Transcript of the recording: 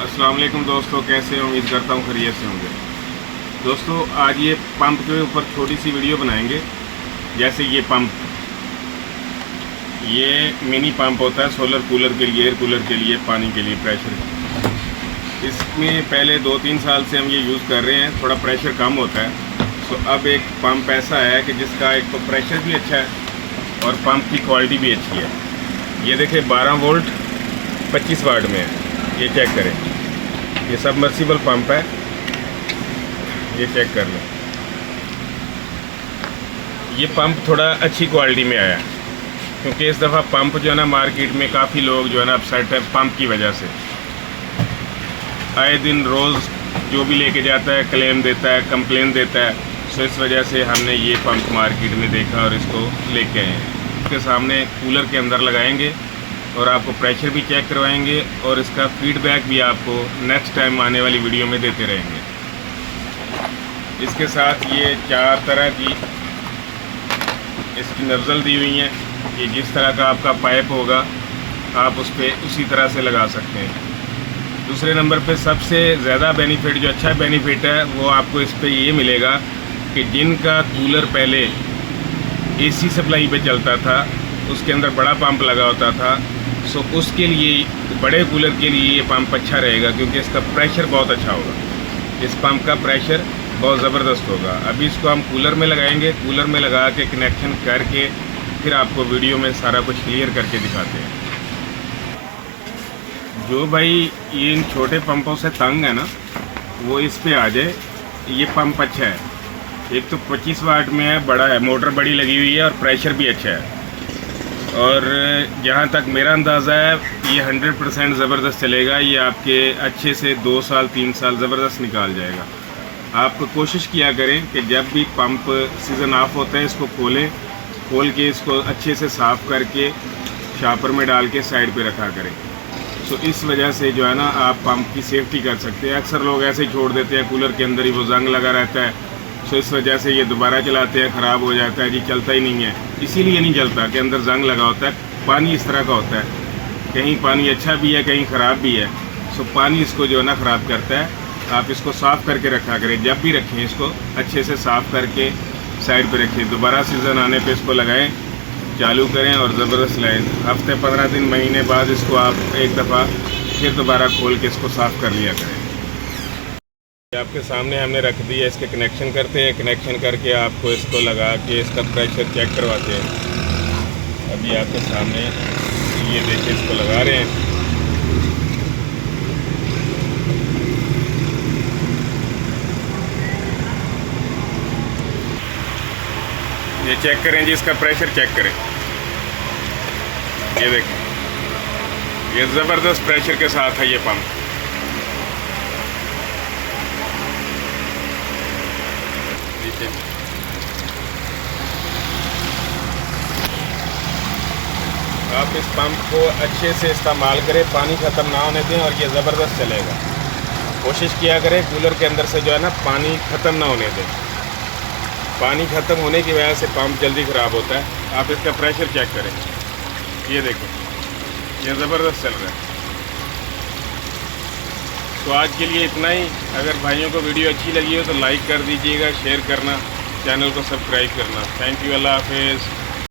अस्सलाम वालेकुम दोस्तों, कैसे हैं? उम्मीद करता हूँ खैरियत से होंगे। दोस्तों, आज ये पंप के ऊपर छोटी सी वीडियो बनाएंगे। जैसे ये पंप, ये मिनी पंप होता है सोलर कूलर के लिए, एयर कूलर के लिए, पानी के लिए, प्रेशर। इसमें पहले 2-3 साल से हम ये यूज़ कर रहे हैं, थोड़ा प्रेशर कम होता है। तो अब एक पंप ऐसा है कि जिसका एक तो प्रेशर भी अच्छा है और पंप की क्वालिटी भी अच्छी है। ये देखिए 12 वोल्ट 25 वाट में है। ये चेक करें, ये सबमर्सिबल पंप है, ये चेक कर लें। ये पंप थोड़ा अच्छी क्वालिटी में आया है क्योंकि इस दफ़ा पंप जो है ना, मार्केट में काफ़ी लोग जो है ना अपसेट है पंप की वजह से। आए दिन रोज़ जो भी लेके जाता है क्लेम देता है, कंप्लेन देता है। सो इस वजह से हमने ये पंप मार्केट में देखा और इसको लेके आए हैं। इसके सामने कूलर के अंदर लगाएंगे और आपको प्रेशर भी चेक करवाएंगे और इसका फीडबैक भी आपको नेक्स्ट टाइम आने वाली वीडियो में देते रहेंगे। इसके साथ ये 4 तरह की इसकी नज़ल दी हुई हैं। ये जिस तरह का आपका पाइप होगा आप उस पर उसी तरह से लगा सकते हैं। दूसरे नंबर पे सबसे ज़्यादा बेनिफिट, जो अच्छा बेनिफिट है, वो आपको इस पे ये मिलेगा कि जिनका कूलर पहले एसी सप्लाई पे चलता था, उसके अंदर बड़ा पंप लगा होता था, सो उसके लिए, बड़े कूलर के लिए ये पंप अच्छा रहेगा क्योंकि इसका प्रेशर बहुत अच्छा होगा। इस पंप का प्रेशर बहुत ज़बरदस्त होगा। अभी इसको हम कूलर में लगाएंगे, कूलर में लगा के कनेक्शन करके फिर आपको वीडियो में सारा कुछ क्लियर करके दिखाते हैं। जो भाई ये इन छोटे पंपों से तंग है ना, वो इस पे आ जाए। ये पंप अच्छा है, एक तो 25 वाट में है, बड़ा है, मोटर बड़ी लगी हुई है और प्रेशर भी अच्छा है। और जहाँ तक मेरा अंदाज़ा है ये 100% ज़बरदस्त चलेगा। ये आपके अच्छे से 2 साल 3 साल ज़बरदस्त निकाल जाएगा। आप कोशिश किया करें कि जब भी पंप सीज़न ऑफ होता है इसको खोल के इसको अच्छे से साफ़ करके शापर में डाल के साइड पे रखा करें। तो इस वजह से जो है ना आप पंप की सेफ्टी कर सकते हैं। अक्सर लोग ऐसे ही छोड़ देते हैं, कूलर के अंदर ही वो जंग लगा रहता है। तो इस वजह से ये दोबारा चलाते हैं, ख़राब हो जाता है, जी चलता ही नहीं है। इसीलिए नहीं चलता कि अंदर जंग लगा होता है। पानी इस तरह का होता है, कहीं पानी अच्छा भी है, कहीं ख़राब भी है। सो पानी इसको जो है ना ख़राब करता है। आप इसको साफ़ करके रखा करें, जब भी रखें इसको अच्छे से साफ़ करके साइड पर रखें। दोबारा सीज़न आने पर इसको लगाएँ, चालू करें और ज़बरदस्त लाएँ। हफ्ते 15 दिन महीने बाद इसको आप एक दफ़ा फिर दोबारा खोल के इसको साफ़ कर लिया करें। आपके सामने हमने रख दिया, इसके कनेक्शन करते हैं। कनेक्शन करके आपको इसको लगा के इसका प्रेशर चेक करवाते हैं। अभी आपके सामने ये देखिए, इसको लगा रहे हैं। ये चेक करें जी, इसका प्रेशर चेक करें। ये देखें, ये ज़बरदस्त प्रेशर के साथ है ये पंप। आप इस पंप को अच्छे से इस्तेमाल करें, पानी ख़त्म ना होने दें और ये ज़बरदस्त चलेगा। कोशिश किया करें कूलर के अंदर से जो है ना पानी ख़त्म ना होने दें। पानी ख़त्म होने की वजह से पंप जल्दी ख़राब होता है। आप इसका प्रेशर चेक करें, ये देखें, ये ज़बरदस्त चल रहा है। तो आज के लिए इतना ही। अगर भाइयों को वीडियो अच्छी लगी हो तो लाइक कर दीजिएगा, शेयर करना, चैनल को सब्सक्राइब करना। थैंक यू, अल्लाह हाफिज़।